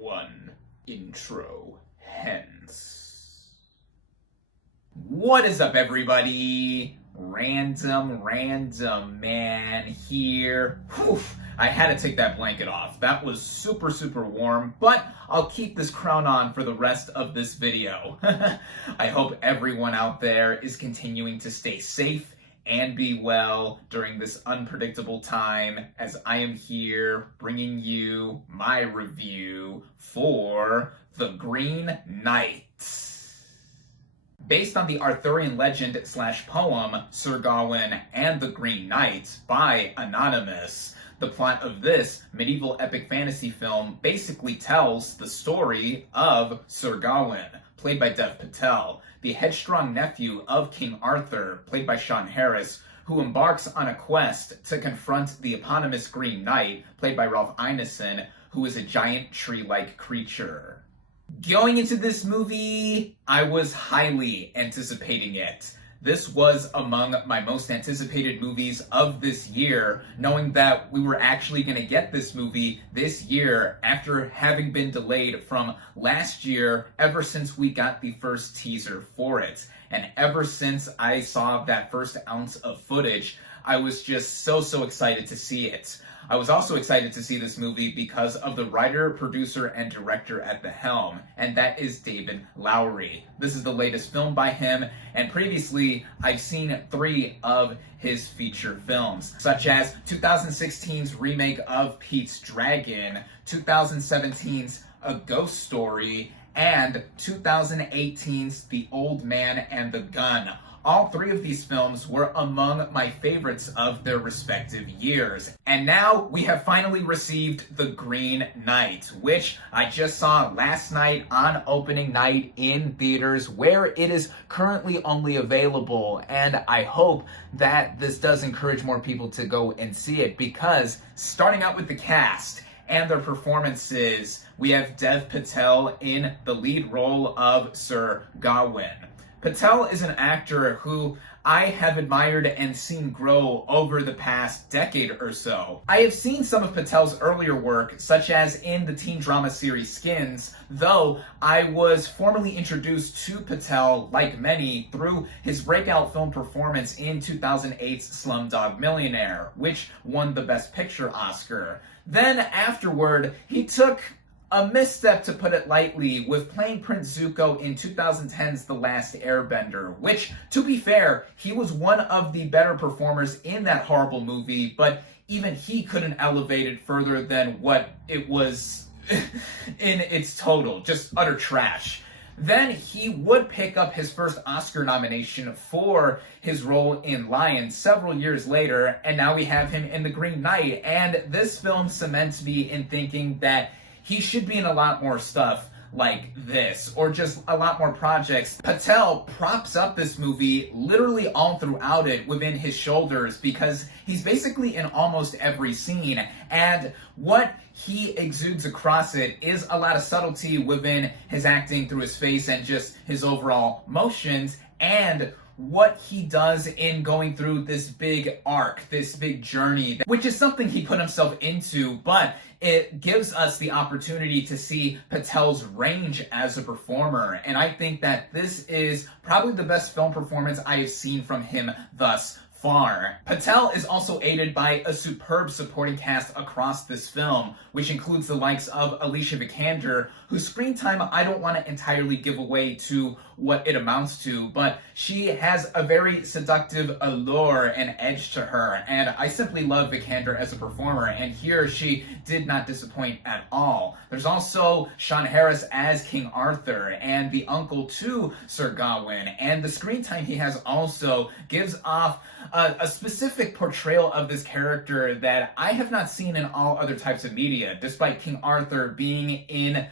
1. Intro hence. What is up, everybody? Random Man here. Whew, I had to take that blanket off. That was super warm, but I'll keep this crown on for the rest of this video. I hope everyone out there is continuing to stay safe and be well during this unpredictable time, as I am here bringing you my review for The Green Knight. Based on the Arthurian legend / poem Sir Gawain and the Green Knight by Anonymous, the plot of this medieval epic fantasy film basically tells the story of Sir Gawain, played by Dev Patel, the headstrong nephew of King Arthur, played by Sean Harris, who embarks on a quest to confront the eponymous Green Knight, played by Ralph Ineson, who is a giant tree-like creature. Going into this movie, I was highly anticipating it. This was among my most anticipated movies of this year, knowing that we were actually going to get this movie this year after having been delayed from last year ever since we got the first teaser for it. And ever since I saw that first ounce of footage, I was just so excited to see it. I was also excited to see this movie because of the writer, producer, and director at the helm, and that is David Lowery. This is the latest film by him, and previously I've seen 3 of his feature films, such as 2016's remake of Pete's Dragon, 2017's A Ghost Story, and 2018's The Old Man and the Gun. All 3 of these films were among my favorites of their respective years. And now we have finally received The Green Knight, which I just saw last night on opening night in theaters, where it is currently only available. And I hope that this does encourage more people to go and see it, because starting out with the cast and their performances, we have Dev Patel in the lead role of Sir Gawain. Patel is an actor who I have admired and seen grow over the past decade or so. I have seen some of Patel's earlier work, such as in the teen drama series Skins, though I was formally introduced to Patel, like many, through his breakout film performance in 2008's Slumdog Millionaire, which won the Best Picture Oscar. Then afterward, he took a misstep, to put it lightly, with playing Prince Zuko in 2010's The Last Airbender, which, to be fair, he was one of the better performers in that horrible movie, but even he couldn't elevate it further than what it was in its total, just utter trash. Then he would pick up his first Oscar nomination for his role in Lion several years later, and now we have him in The Green Knight, and this film cements me in thinking that he should be in a lot more stuff like this, or just a lot more projects. Patel props up this movie literally all throughout it within his shoulders, because he's basically in almost every scene, and what he exudes across it is a lot of subtlety within his acting through his face and just his overall motions, and what he does in going through this big arc, this big journey, which is something he put himself into, but it gives us the opportunity to see Patel's range as a performer. And I think that this is probably the best film performance I have seen from him thus far. Patel is also aided by a superb supporting cast across this film, which includes the likes of Alicia Vikander, whose screen time I don't want to entirely give away to what it amounts to, but she has a very seductive allure and edge to her, and I simply love Vikander as a performer, and here she did not disappoint at all. There's also Sean Harris as King Arthur, and the uncle to Sir Gawain, and the screen time he has also gives off a specific portrayal of this character that I have not seen in all other types of media, despite King Arthur being in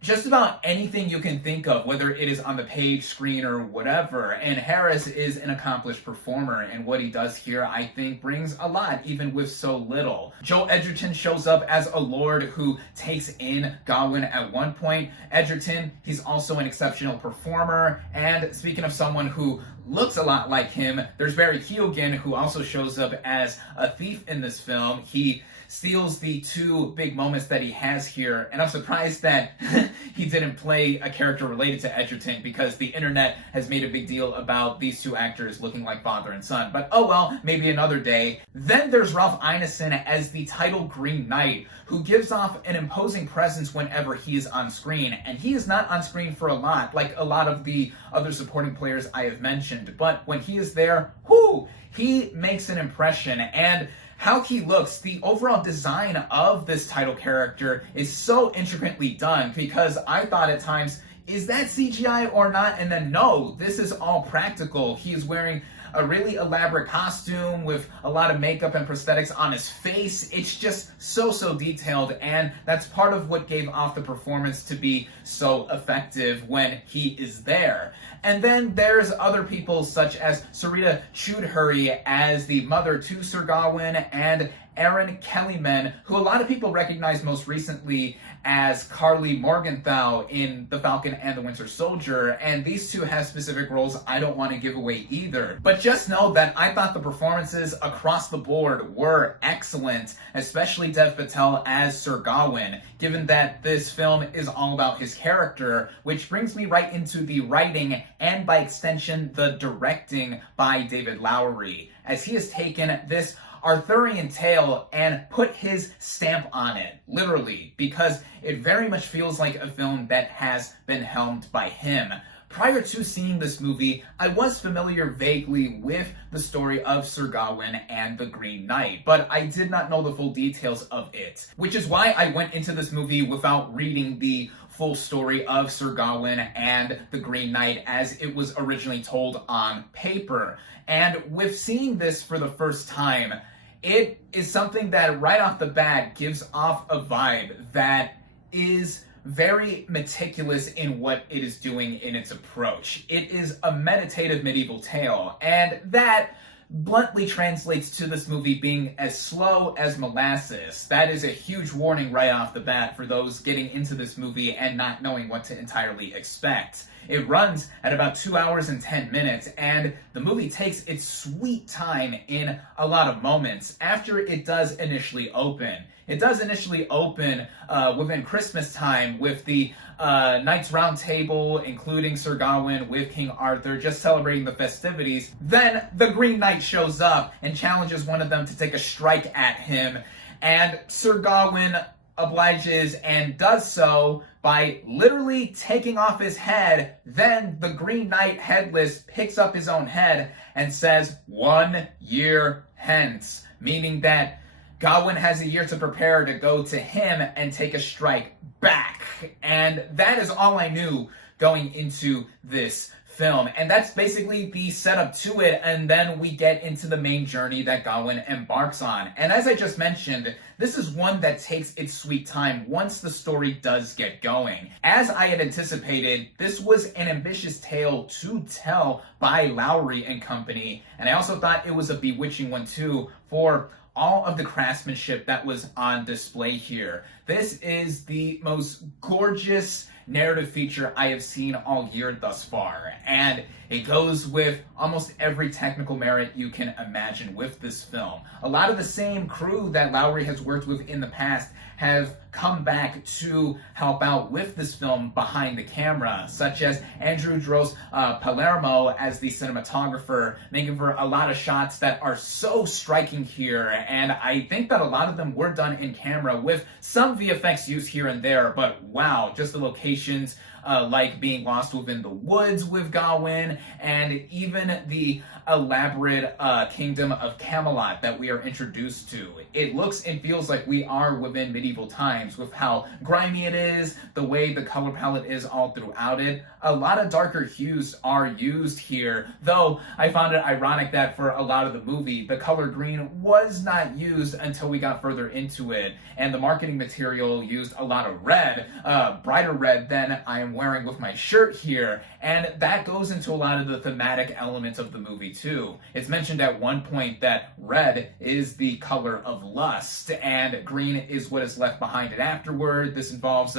just about anything you can think of, whether it is on the page, screen, or whatever. And Harris is an accomplished performer, and what he does here, I think, brings a lot, even with so little. Joel Edgerton shows up as a lord who takes in Gawain at one point. Edgerton, he's also an exceptional performer, and speaking of someone who looks a lot like him. There's Barry Heughan, who also shows up as a thief in this film. He steals the two big moments that he has here, and I'm surprised that he didn't play a character related to Edgerton, because the internet has made a big deal about these two actors looking like father and son. But oh well, maybe another day. Then there's Ralph Ineson as the title Green Knight, who gives off an imposing presence whenever he is on screen. And he is not on screen for a lot, like a lot of the other supporting players I have mentioned. But when he is there, whoo, he makes an impression. And how he looks, the overall design of this title character is so intricately done, because I thought at times, is that CGI or not? And then no, this is all practical. He is wearing a really elaborate costume with a lot of makeup and prosthetics on his face. It's just so detailed, and that's part of what gave off the performance to be so effective when he is there. And then there's other people such as Sarita Choudhury as the mother to Sir Gawain, and Erin Kellyman, who a lot of people recognize most recently as Carly Morgenthau in The Falcon and the Winter Soldier, and these two have specific roles I don't want to give away either. But just know that I thought the performances across the board were excellent, especially Dev Patel as Sir Gawain, given that this film is all about his character, which brings me right into the writing and by extension the directing by David Lowery, as he has taken this Arthurian tale and put his stamp on it, literally, because it very much feels like a film that has been helmed by him. Prior to seeing this movie, I was familiar vaguely with the story of Sir Gawain and the Green Knight, but I did not know the full details of it, which is why I went into this movie without reading the full story of Sir Gawain and the Green Knight as it was originally told on paper. And with seeing this for the first time, it is something that right off the bat gives off a vibe that is very meticulous in what it is doing in its approach. It is a meditative medieval tale, and that bluntly translates to this movie being as slow as molasses. That is a huge warning right off the bat for those getting into this movie and not knowing what to entirely expect. It runs at about 2 hours and 10 minutes, and the movie takes its sweet time in a lot of moments after it does initially open. It does initially open within Christmas time with the Knights Round Table, including Sir Gawain with King Arthur, just celebrating the festivities. Then the Green Knight shows up and challenges one of them to take a strike at him, and Sir Gawain obliges and does so by literally taking off his head. Then the Green Knight, headless, picks up his own head and says, 1 year hence, meaning that Gawain has a year to prepare to go to him and take a strike back. And that is all I knew going into this film, and that's basically the setup to it, and then we get into the main journey that Gawain embarks on. And as I just mentioned, this is one that takes its sweet time once the story does get going. As I had anticipated, this was an ambitious tale to tell by Lowery and company, and I also thought it was a bewitching one too for all of the craftsmanship that was on display here. This is the most gorgeous narrative feature I have seen all year thus far, and it goes with almost every technical merit you can imagine with this film. A lot of the same crew that Lowery has worked with in the past have come back to help out with this film behind the camera, such as Andrew Dros Palermo as the cinematographer, making for a lot of shots that are so striking here, and I think that a lot of them were done in camera with some VFX use here and there, but wow, just the locations like being lost within the woods with Gawain, and even the elaborate kingdom of Camelot that we are introduced to. It looks and feels like we are within medieval times with how grimy it is, the way the color palette is all throughout it. A lot of darker hues are used here, though I found it ironic that for a lot of the movie, the color green was not used until we got further into it, and the marketing material used a lot of red, brighter red than I am wearing with my shirt here, And that goes into a lot of the thematic elements of the movie too. It's mentioned at one point that red is the color of lust, and green is what is left behind it afterward. This involves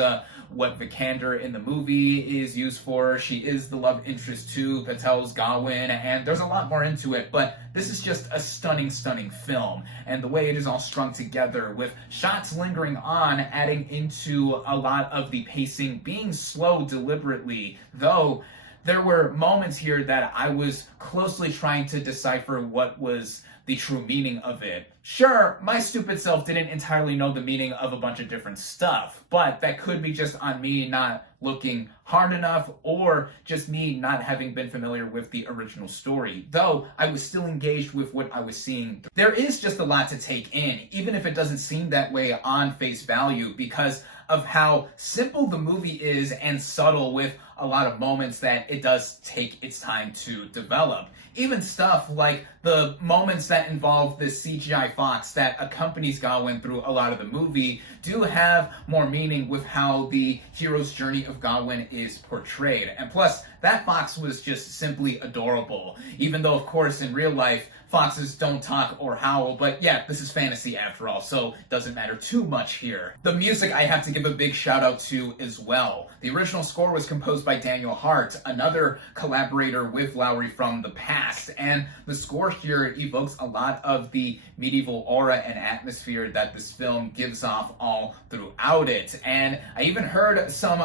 what Vikander in the movie is used for. She is the love interest to Patel's Gawain, and there's a lot more into it, but this is just a stunning, stunning film. And the way it is all strung together with shots lingering on, adding into a lot of the pacing being slow deliberately, though there were moments here that I was closely trying to decipher what was the true meaning of it. Sure, my stupid self didn't entirely know the meaning of a bunch of different stuff, but that could be just on me not looking hard enough, or just me not having been familiar with the original story, though I was still engaged with what I was seeing. There is just a lot to take in, even if it doesn't seem that way on face value, because of how simple the movie is and subtle with a lot of moments that it does take its time to develop. Even stuff like the moments that involve this CGI fox that accompanies Gawain through a lot of the movie do have more meaning with how the hero's journey of Gawain is portrayed. And plus, that fox was just simply adorable. Even though, of course, in real life, foxes don't talk or howl, but yeah, this is fantasy after all, so it doesn't matter too much here. The music I have to give a big shout out to as well. The original score was composed by Daniel Hart, another collaborator with Lowery from the past, and the score here evokes a lot of the medieval aura and atmosphere that this film gives off all throughout it. And I even heard some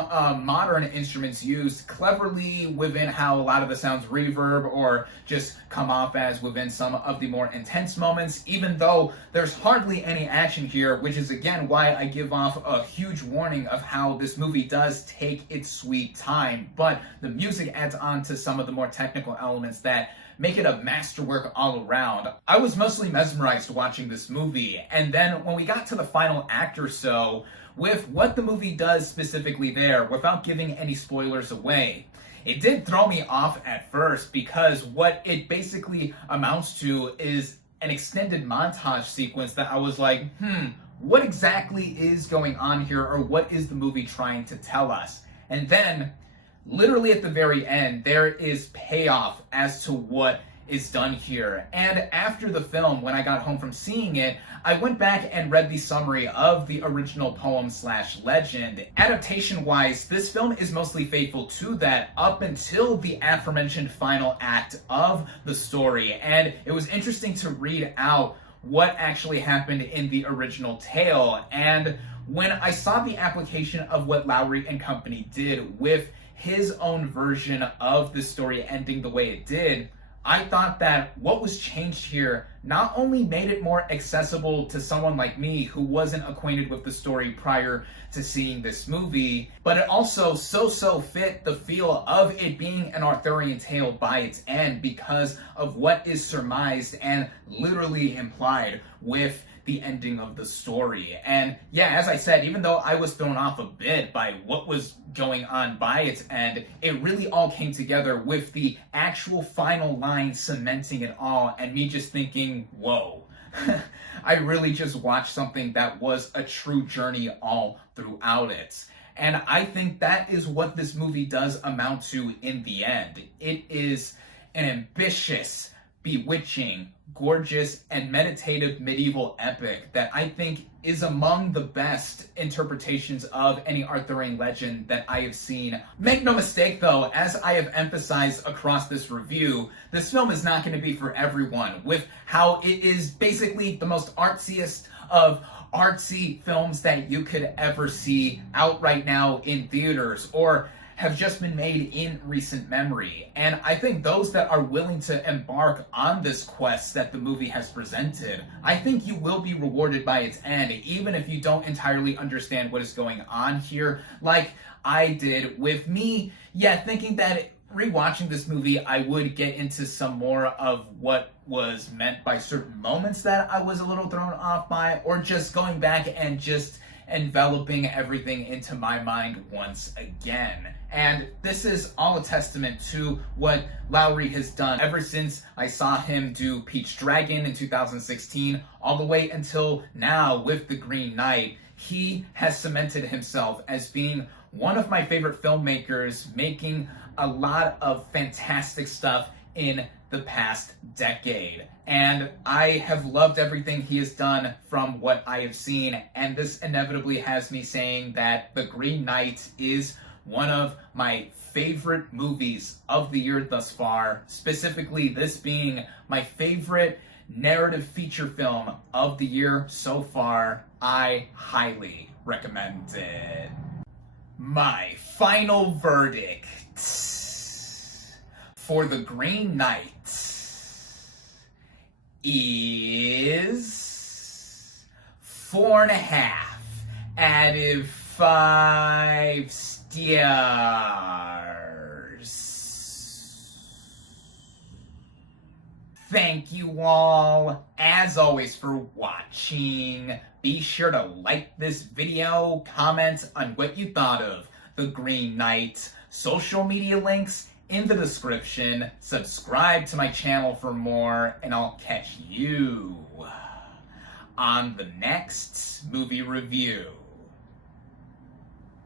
modern instruments used cleverly within how a lot of the sounds reverb or just come off as within some of the more intense moments, even though there's hardly any action here, which is again why I give off a huge warning of how this movie does take its sweet time. But the music adds on to some of the more technical elements that make it a masterwork all around. I was mostly mesmerized watching this movie, and then when we got to the final act or so, with what the movie does specifically there, without giving any spoilers away, it did throw me off at first, because what it basically amounts to is an extended montage sequence that I was like, what exactly is going on here, or what is the movie trying to tell us? And then, literally at the very end, there is payoff as to what is done here. And after the film, when I got home from seeing it, I went back and read the summary of the original poem/legend. Adaptation-wise, this film is mostly faithful to that up until the aforementioned final act of the story. And it was interesting to read out what actually happened in the original tale. And when I saw the application of what Lowery and company did with his own version of the story ending the way it did, I thought that what was changed here not only made it more accessible to someone like me who wasn't acquainted with the story prior to seeing this movie, but it also so fit the feel of it being an Arthurian tale by its end, because of what is surmised and literally implied with the ending of the story. And yeah, as I said, even though I was thrown off a bit by what was going on by its end, it really all came together with the actual final line cementing it all, and me just thinking, whoa. I really just watched something that was a true journey all throughout it. And I think that is what this movie does amount to in the end. It is an ambitious, bewitching, gorgeous, and meditative medieval epic that I think is among the best interpretations of any Arthurian legend that I have seen. Make no mistake though, as I have emphasized across this review, this film is not going to be for everyone, with how it is basically the most artsiest of artsy films that you could ever see out right now in theaters, or have just been made in recent memory. And I think those that are willing to embark on this quest that the movie has presented, I think you will be rewarded by its end, even if you don't entirely understand what is going on here, like I did with me, thinking that rewatching this movie, I would get into some more of what was meant by certain moments that I was a little thrown off by, or just going back and just enveloping everything into my mind once again. And this is all a testament to what Lowery has done ever since I saw him do Peach Dragon in 2016, all the way until now with The Green Knight. He has cemented himself as being one of my favorite filmmakers, making a lot of fantastic stuff in the past decade. And I have loved everything he has done from what I have seen, and this inevitably has me saying that The Green Knight is one of my favorite movies of the year thus far, specifically this being my favorite narrative feature film of the year so far. I highly recommend it. My final verdict for The Green Knight is 4.5 out of 5 stars. Thank you all, as always, for watching. Be sure to like this video, comment on what you thought of The Green Knight, social media links in the description, subscribe to my channel for more, and I'll catch you on the next movie review.